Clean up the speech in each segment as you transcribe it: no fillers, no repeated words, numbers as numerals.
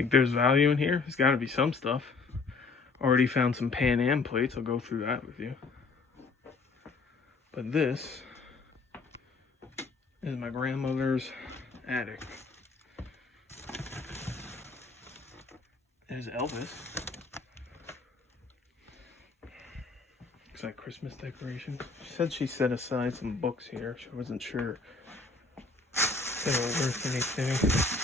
Think there's value in here? There's got to be some stuff. Already found some Pan Am plates. I'll go through that with you. But this is my grandmother's attic. There's Elvis. Looks like Christmas decorations. She said she set aside some books here. She wasn't sure if they were worth anything.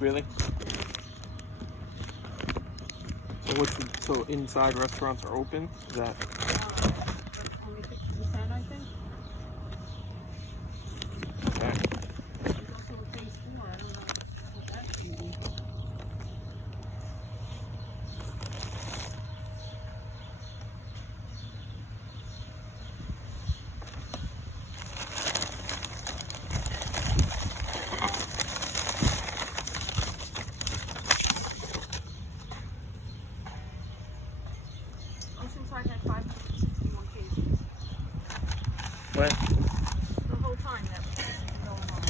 Really? So inside restaurants are open? Is that only 50%, I think. okay? There's also a phase 4. I don't know what that's going to be. Oceanside had 561 cases. What? The whole time that this is going on.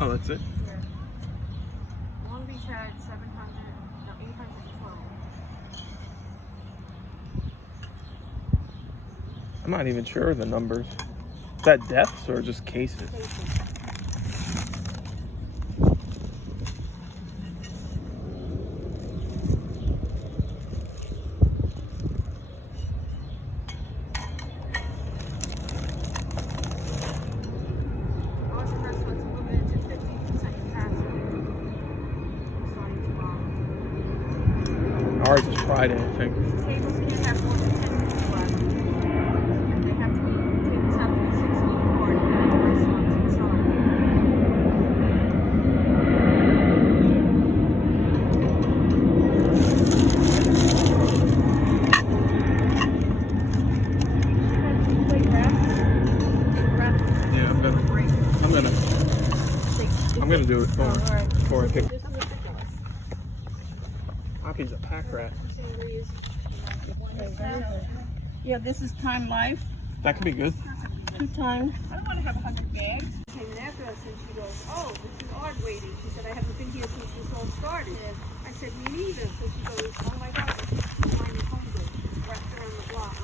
Oh, that's it? Yeah. Long Beach had 812. I'm not even sure of the numbers. Is that deaths or just cases? Cases. Boston restaurants are limited to 50% capacity. Starting tomorrow. Ours is Friday, I think. Tables can't have more than 10 people left. And they have to be, tables have to be 6 feet apart in the restaurants inside. Yeah, I'm gonna do it before I pick. Poppy's a pack rat. Yeah, this is Time Life. That could be good. 2 times. I don't want to have 100 bags. She came after us and she goes, oh, this is odd waiting. She said, I haven't been here since this all started. I said, me neither. So she goes, oh my God, this is mine at home good. Right around the block.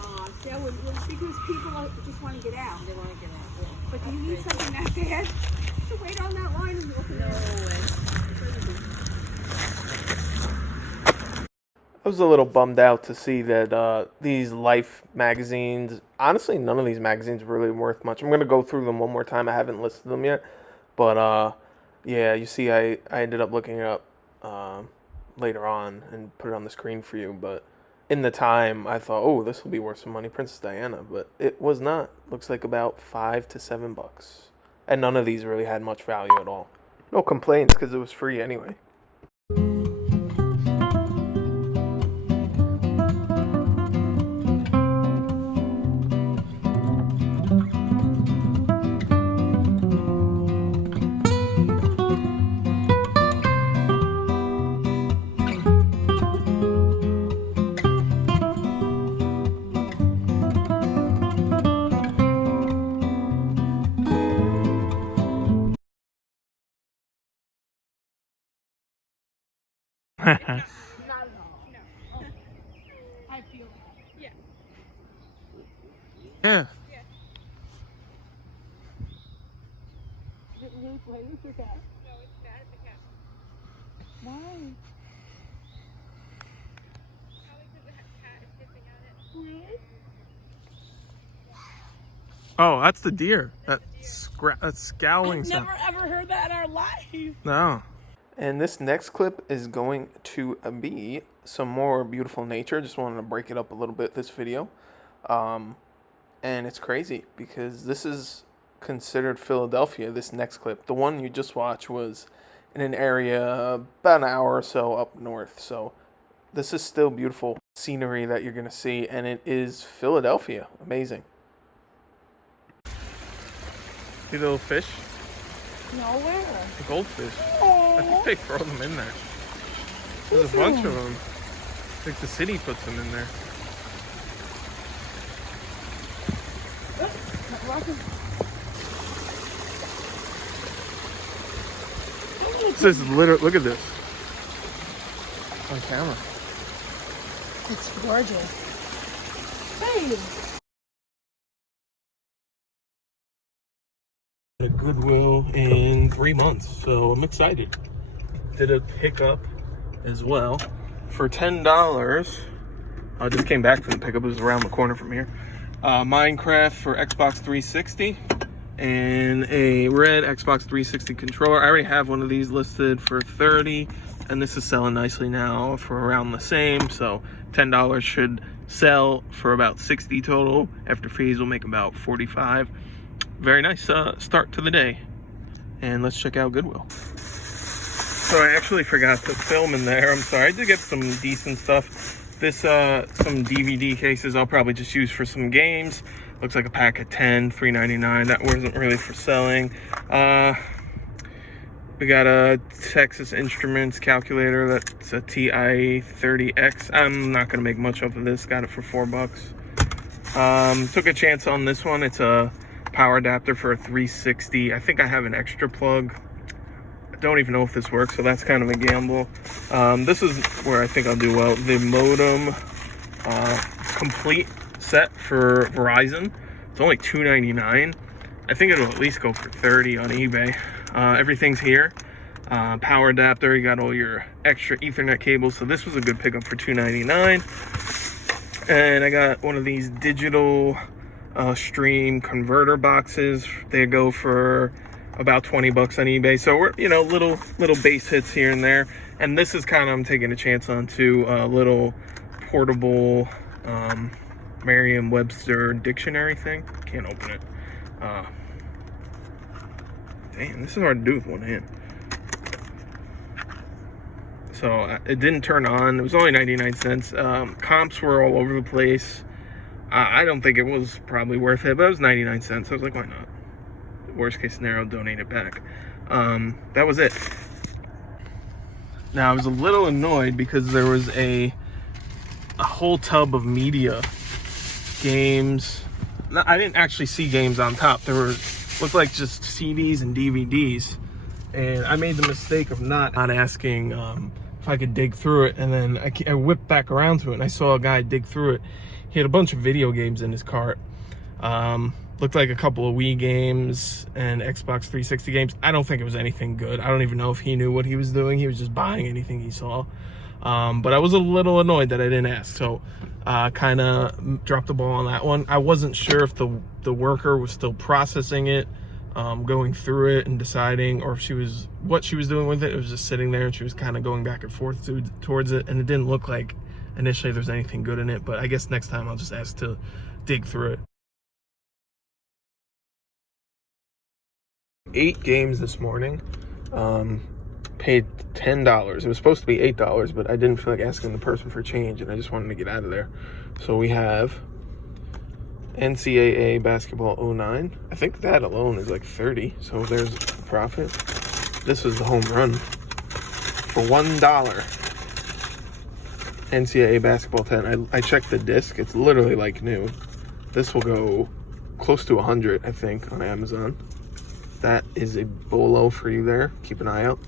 Yeah, well, because people just want to get out. They want to get out. Yeah. But do you need something that bad to wait on that line and look at I was a little bummed out to see that these Life magazines, honestly, none of these magazines are really worth much. I'm going to go through them one more time. I haven't listed them yet. But, yeah, you see, I ended up looking it up later on and put it on the screen for you. But in the time, I thought, oh, this will be worth some money, Princess Diana. But it was not. Looks like about $5 to $7. And none of these really had much value at all. No complaints because it was free anyway. Not at all. No. I feel that. Yeah. Yeah. Yeah. Is it Luke? Why Luke or cat? No, it's Matt the cat. Why? Probably because the cat is pissing on it. Really? Oh, that's the deer. That scowling sound. Never ever heard that in our life. No. And this next clip is going to be some more beautiful nature. Just wanted to break it up a little bit, this video. And it's crazy because this is considered Philadelphia, this next clip. The one you just watched was in an area about an hour or so up north. So this is still beautiful scenery that you're going to see. And it is Philadelphia. Amazing. See the little fish? Nowhere. The goldfish. I Oh. think they throw them in there. There's a bunch of them. I think the city puts them in there. This is literally, look at this. On camera. It's gorgeous. Babe. At Goodwill in 3 months, so I'm excited. Did a pickup as well for $10. I just came back from the pickup. It was around the corner from here. Minecraft for Xbox 360 and a red Xbox 360 controller. I already have one of these listed for $30, and this is selling nicely now for around the same. So $10 should sell for about $60 total. After fees, we'll make about $45. Very nice start to the day. And let's check out Goodwill. So I actually forgot to film in there. I'm sorry. I did get some decent stuff. This, some DVD cases I'll probably just use for some games. Looks like a pack of 10, $3.99. That wasn't really for selling. We got a Texas Instruments calculator. That's a TI-30X. I'm not gonna make much of this. Got it for $4. Took a chance on this one. It's a power adapter for a 360. I think I have an extra plug. I don't even know if this works, so that's kind of a gamble. This is where I think I'll do well. The modem complete set for Verizon. It's only $2.99. I think it'll at least go for $30 on eBay. Everything's here. Power adapter, you got all your extra Ethernet cables. So this was a good pickup for $2.99. And I got one of these digital stream converter boxes. They go for about 20 bucks on eBay. So we're, you know, little base hits here and there. And this is kind of, I'm taking a chance on too, a little portable Merriam-Webster dictionary thing. Can't open it. Damn, this is hard to do with one hand. So it didn't turn on. It was only 99 cents. Comps were all over the place. I don't think it was probably worth it, but it was 99 cents. I was like, why not? Worst case scenario, donate it back. That was it. Now, I was a little annoyed because there was a whole tub of media. Games. I didn't actually see games on top. There were, looked like just CDs and DVDs. And I made the mistake of not asking if I could dig through it. And then I whipped back around to it, and I saw a guy dig through it. He had a bunch of video games in his cart. Looked like a couple of Wii games and Xbox 360 games. I don't think it was anything good. I don't even know if he knew what he was doing. He was just buying anything he saw. But I was a little annoyed that I didn't ask. So kind of dropped the ball on that one. I wasn't sure if the worker was still processing it, going through it and deciding, or if what she was doing with it. It was just sitting there and she was kind of going back and forth towards it. And it didn't look like initially there's anything good in it, but I guess next time I'll just ask to dig through it. 8 games this morning. Paid $10. It was supposed to be $8, but I didn't feel like asking the person for change, and I just wanted to get out of there. So we have NCAA basketball 09. I think that alone is like 30. So there's a profit. This is the home run for $1. NCAA basketball 10. I checked the disc. It's literally like new. This will go close to 100, I think, on Amazon. That is a bolo for you there. Keep an eye out.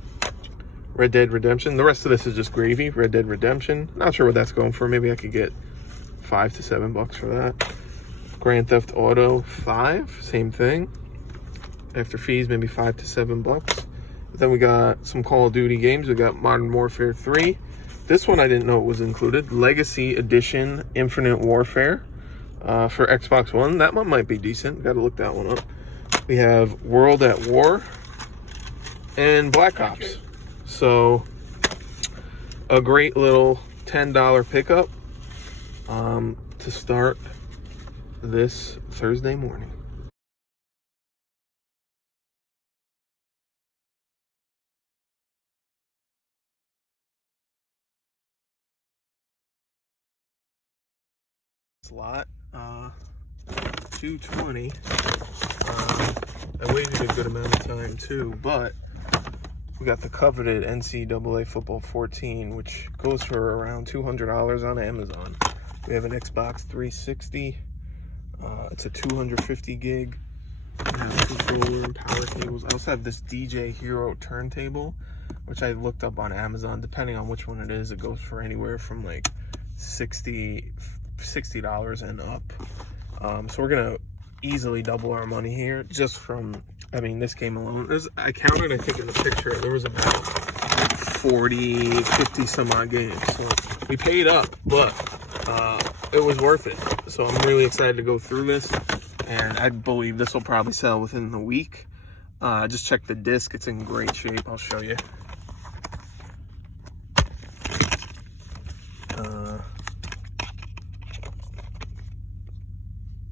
Red Dead Redemption. The rest of this is just gravy. Red Dead Redemption. Not sure what that's going for. Maybe I could get $5 to $7 for that. Grand Theft Auto 5. Same thing. After fees, maybe $5 to $7. Then we got some Call of Duty games. We got Modern Warfare 3. This one I didn't know it was included. Legacy Edition Infinite Warfare for Xbox One. That one might be decent. Got to look that one up. We have World at War and Black Ops. So a great little $10 pickup to start this Thursday morning. Slot. 220. I waited a good amount of time too, but we got the coveted NCAA Football 14, which goes for around $200 on Amazon. We have an Xbox 360. It's a 250 gig. We have a controller and power cables. I also have this DJ Hero turntable, which I looked up on Amazon. Depending on which one it is, it goes for anywhere from like $60 and up. So we're gonna easily double our money here just from, I mean, this game alone. I counted, I think in the picture, there was about 40, 50 some odd games. So we paid up, but it was worth it. So I'm really excited to go through this, and I believe this will probably sell within the week. Just check the disc, it's in great shape. I'll show you.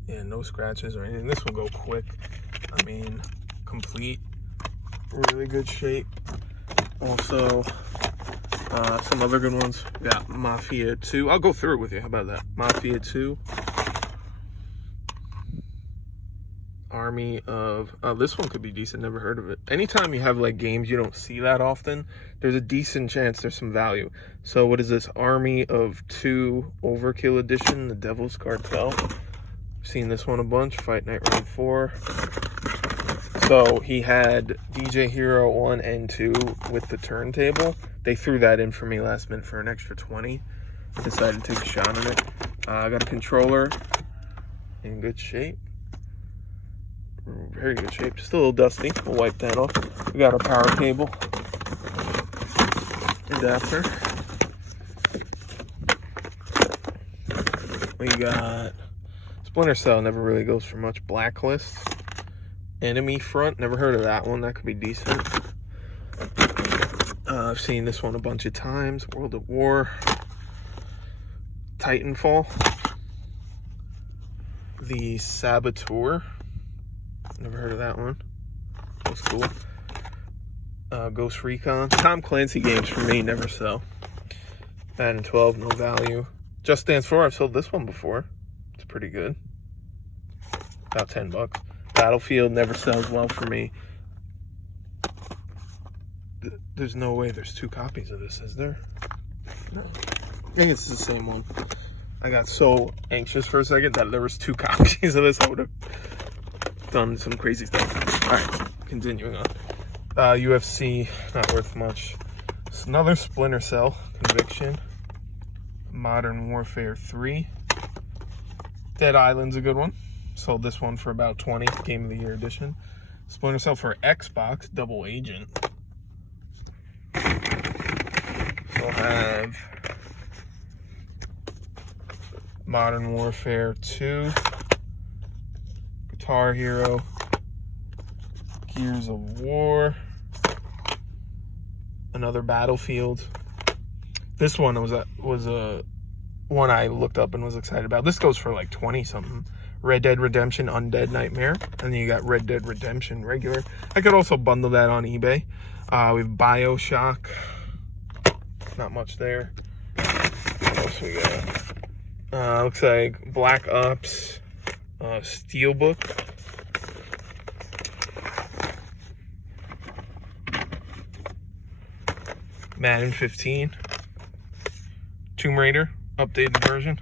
Yeah, no scratches or anything. This will go quick. I mean, complete, really good shape. Also, some other good ones. We got Mafia 2. I'll go through it with you. How about that? Mafia 2. Army of... this one could be decent. Never heard of it. Anytime you have like games you don't see that often, there's a decent chance there's some value. So what is this? Army of 2 Overkill Edition, the Devil's Cartel. Seen this one a bunch. Fight Night Run 4. So he had DJ Hero 1 and 2 with the turntable. They threw that in for me last minute for an extra 20. Decided to take a shot on it. I got a controller in good shape. Very good shape. Just a little dusty. We'll wipe that off. We got our power cable adapter. We got Splinter Cell, never really goes for much. Blacklist. Enemy Front, never heard of that one. That could be decent. I've seen this one a bunch of times. World at War. Titanfall. The Saboteur. Never heard of that one. That's cool. Ghost Recon. Tom Clancy games for me never sell. Madden 12, no value. Just Dance 4, I've sold this one before. It's pretty good. About $10. Battlefield never sells well for me. There's no way there's 2 copies of this, is there? No. I think it's the same one. I got so anxious for a second that there was 2 copies of this. I would have done some crazy stuff. All right, continuing on. UFC, not worth much. It's another Splinter Cell, Conviction. Modern Warfare 3. Dead Island's a good one. Sold this one for about 20, Game of the Year edition. Splinter Cell for Xbox, Double Agent. So I'll have Modern Warfare 2, Guitar Hero, Gears of War, another Battlefield. This one was a one I looked up and was excited about. This goes for like 20 something. Red Dead Redemption Undead Nightmare, and then you got Red Dead Redemption regular. I could also bundle that on eBay. We have BioShock. Not much there. What else we got? Looks like Black Ops Steelbook. Madden 15. Tomb Raider updated version.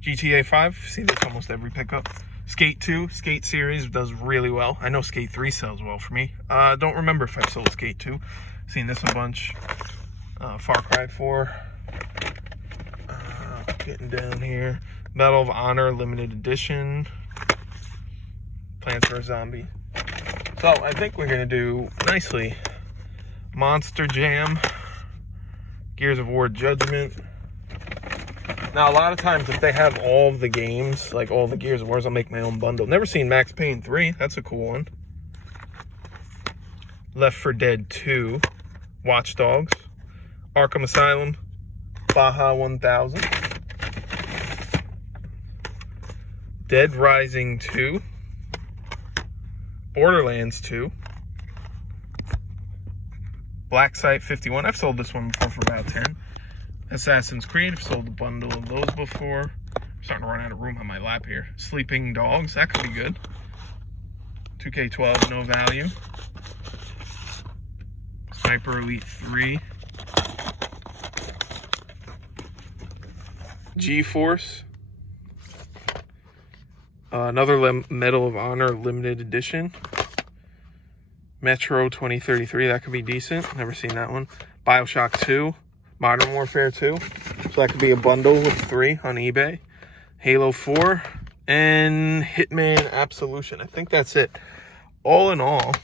GTA 5, see this almost every pickup. Skate 2, Skate series does really well. I know Skate 3 sells well for me. Don't remember if I've sold Skate 2. Seen this a bunch. Far Cry 4. Getting down here. Medal of Honor limited edition. Plants vs. Zombie. So I think we're gonna do nicely. Monster Jam. Gears of War Judgment. Now, a lot of times, if they have all of the games, like all the Gears of Wars, I'll make my own bundle. Never seen Max Payne 3. That's a cool one. Left 4 Dead 2. Watch Dogs. Arkham Asylum. Baja 1000. Dead Rising 2. Borderlands 2. Black Site 51. I've sold this one before for about 10. Assassin's Creed, I've sold a bundle of those before. starting to run out of room on my lap here. Sleeping Dogs, that could be good. 2K12, no value. Sniper Elite 3. G-Force. Another Medal of Honor limited edition. Metro 2033, that could be decent. Never seen that one. BioShock 2. Modern Warfare 2. So that could be a bundle with 3 on eBay. Halo 4. And Hitman Absolution. I think that's it. All in all,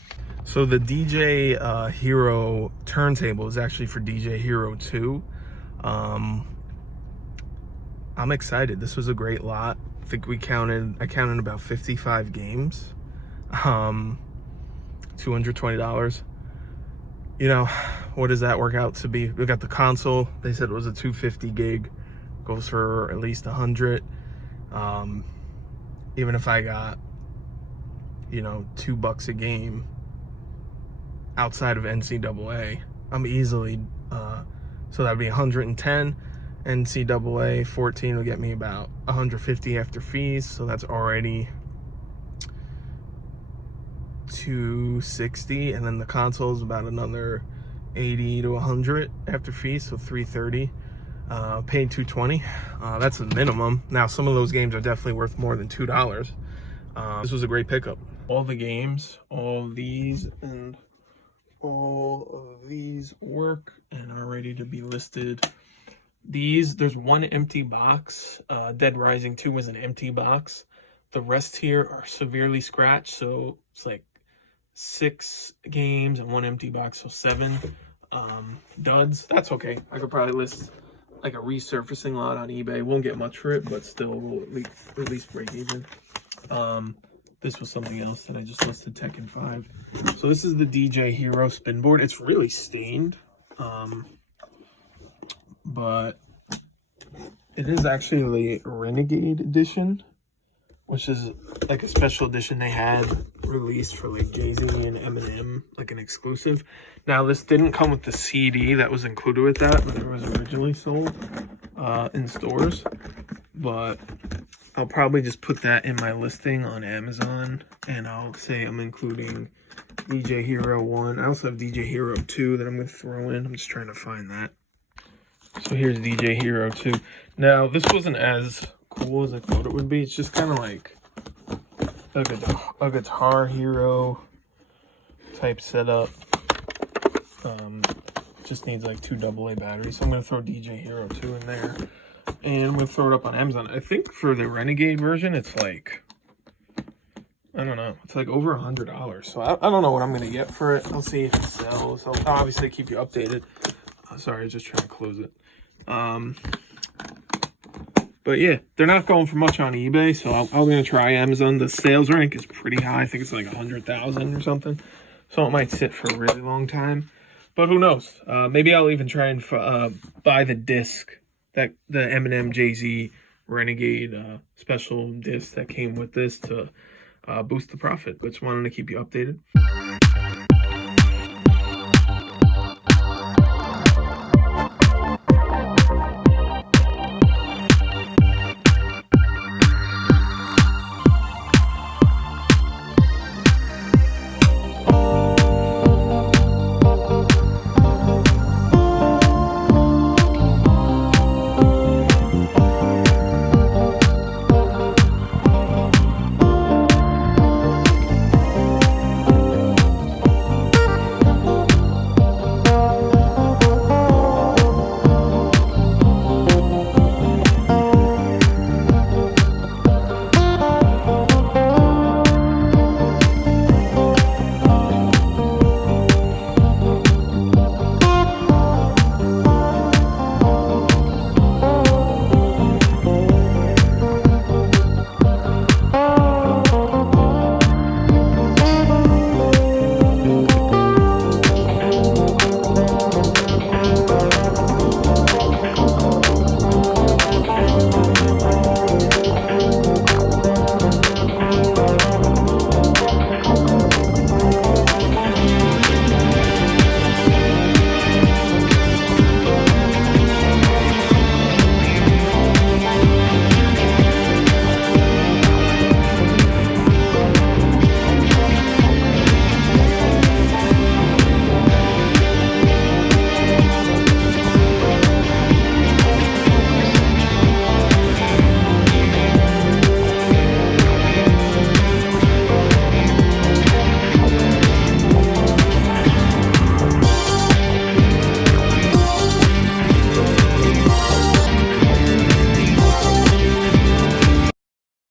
so the DJ Hero turntable is actually for DJ Hero 2. I'm excited. This was a great lot. I think I counted about 55 games. $220. You know, what does that work out to be? We got the console. They said it was a 250 gig. Goes for at least 100. Even if I got, you know, $2 a game outside of NCAA, I'm easily, so that'd be 110. NCAA 14 will get me about 150 after fees, so that's already 260, and then the console is about another 80 to 100 after fees, so 330. Paid $220. That's the minimum. Now, some of those games are definitely worth more than $2. This was a great pickup. All the games, all these and all of these work and are ready to be listed. There's one empty box. Dead Rising 2 was an empty box. The rest here are severely scratched, so it's like 6 games and 1 empty box, so 7 duds. That's okay. I could probably list like a resurfacing lot on eBay. Won't get much for it, but still will at least break even. This was something else that I just listed, Tekken 5. So this is the DJ Hero spin board. It's really stained, but it is actually the Renegade edition, which is like a special edition they had released for like Jay-Z and Eminem, like an exclusive. Now, this didn't come with the CD that was included with that, but it was originally sold in stores. But I'll probably just put that in my listing on Amazon, and I'll say I'm including DJ Hero 1. I also have DJ Hero 2 that I'm going to throw in. I'm just trying to find that. So here's DJ Hero 2. Now, this wasn't as cool as I thought it would be. It's just kind of like a Guitar Hero type setup. Just needs like 2 AA batteries. So I'm going to throw DJ Hero 2 in there. And I'm going to throw it up on Amazon. I think for the Renegade version, it's like, I don't know. It's like over $100. So I don't know what I'm going to get for it. I'll see if it sells. I'll obviously keep you updated. Sorry, I was just trying to close it. But yeah, they're not going for much on eBay, so I'm going to try Amazon. The sales rank is pretty high. I think it's like 100,000 or something. So it might sit for a really long time. But who knows? Maybe I'll even try and buy the disc, that the Eminem Jay-Z Renegade special disc that came with this to boost the profit. But just wanted to keep you updated.